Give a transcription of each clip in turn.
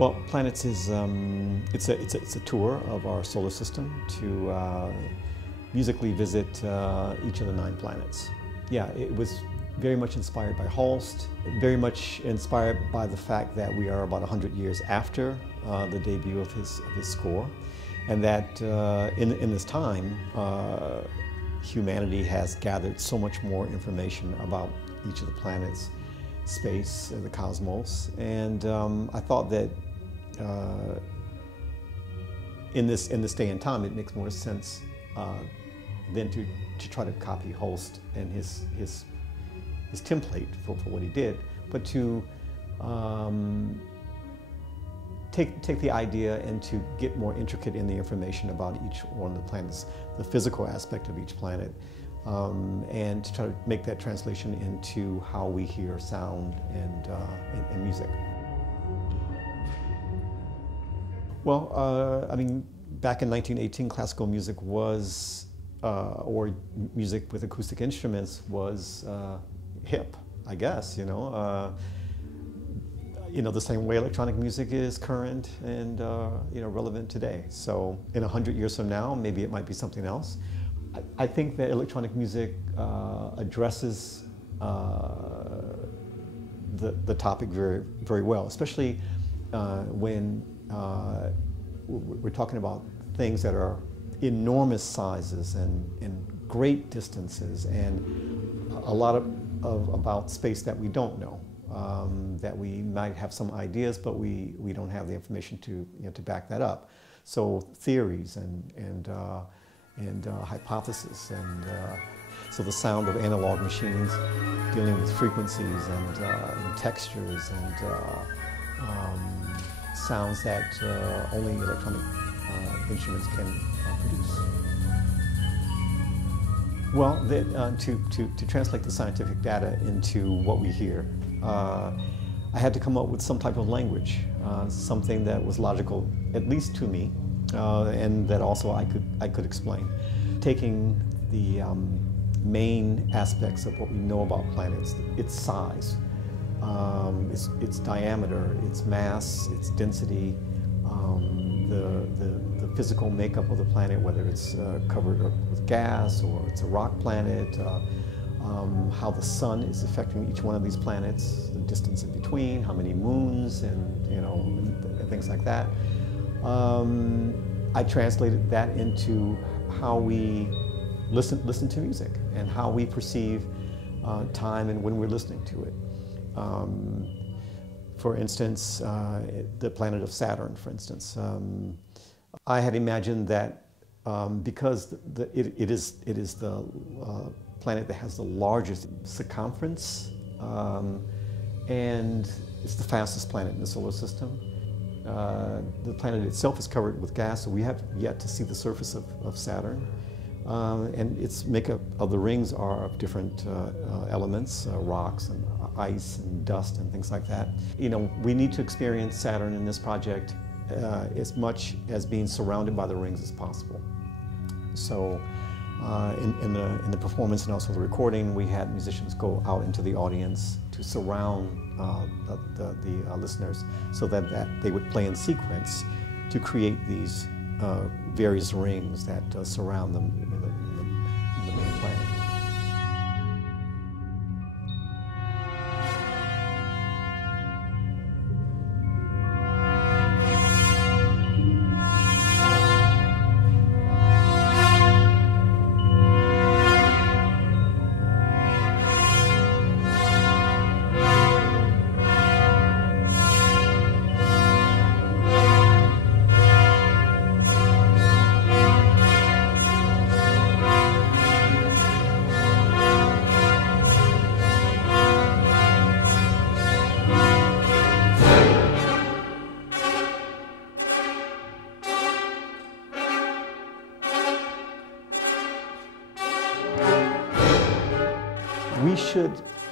Well, Planets is it's a tour of our solar system to musically visit each of the 9 planets. Yeah, it was very much inspired by Holst, very much inspired by the fact that we are about 100 years after the debut of his score, and that in this time, humanity has gathered so much more information about each of the planets, space, the cosmos, and I thought that in this day and time, it makes more sense than to try to copy Holst and his template for what he did, but to take the idea and to get more intricate in the information about each one of the planets, the physical aspect of each planet, and to try to make that translation into how we hear sound and music. Well, I mean, back in 1918, classical music was, or music with acoustic instruments was hip, I guess, you know, the same way electronic music is current and, relevant today. So in 100 years from now, maybe it might be something else. I think that electronic music addresses the topic very, very well, especially when we're talking about things that are enormous sizes and great distances and a lot about space that we don't know, that we might have some ideas, but we don't have the information to back that up. So theories and hypotheses, and so the sound of analog machines dealing with frequencies and textures and sounds that only electronic instruments can produce. Well, to translate the scientific data into what we hear, I had to come up with some type of language, something that was logical, at least to me, and that also I could explain. Taking the main aspects of what we know about planets, its size, its diameter, its mass, its density, the physical makeup of the planet, whether it's covered with gas or it's a rock planet, how the sun is affecting each one of these planets, the distance in between, how many moons, and things like that. I translated that into how we listen to music and how we perceive time and when we're listening to it. For instance, the planet of Saturn, for instance. I had imagined that because it is the planet that has the largest circumference, and it's the fastest planet in the solar system. The planet itself is covered with gas, so we have yet to see the surface of Saturn. And its makeup of the rings are of different elements, rocks and ice and dust and things like that. We need to experience Saturn in this project as much as being surrounded by the rings as possible. So in the performance and also the recording, we had musicians go out into the audience to surround the listeners so that they would play in sequence to create these various rings that surround them in the main planet.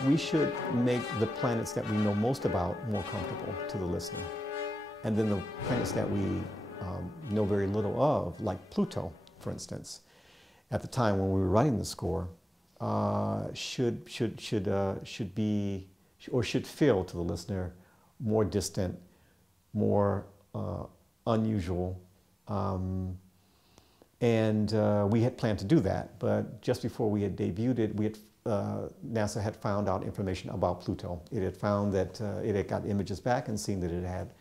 We should make the planets that we know most about more comfortable to the listener. And then the planets that we know very little of, like Pluto, for instance, at the time when we were writing the score, should be, or should feel to the listener more distant, more unusual. We had planned to do that, but just before we had debuted it, NASA had found out information about Pluto. It had found that it had got images back and seen that it had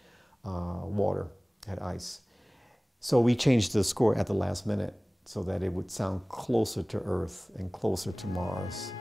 water, had ice. So we changed the score at the last minute so that it would sound closer to Earth and closer to Mars.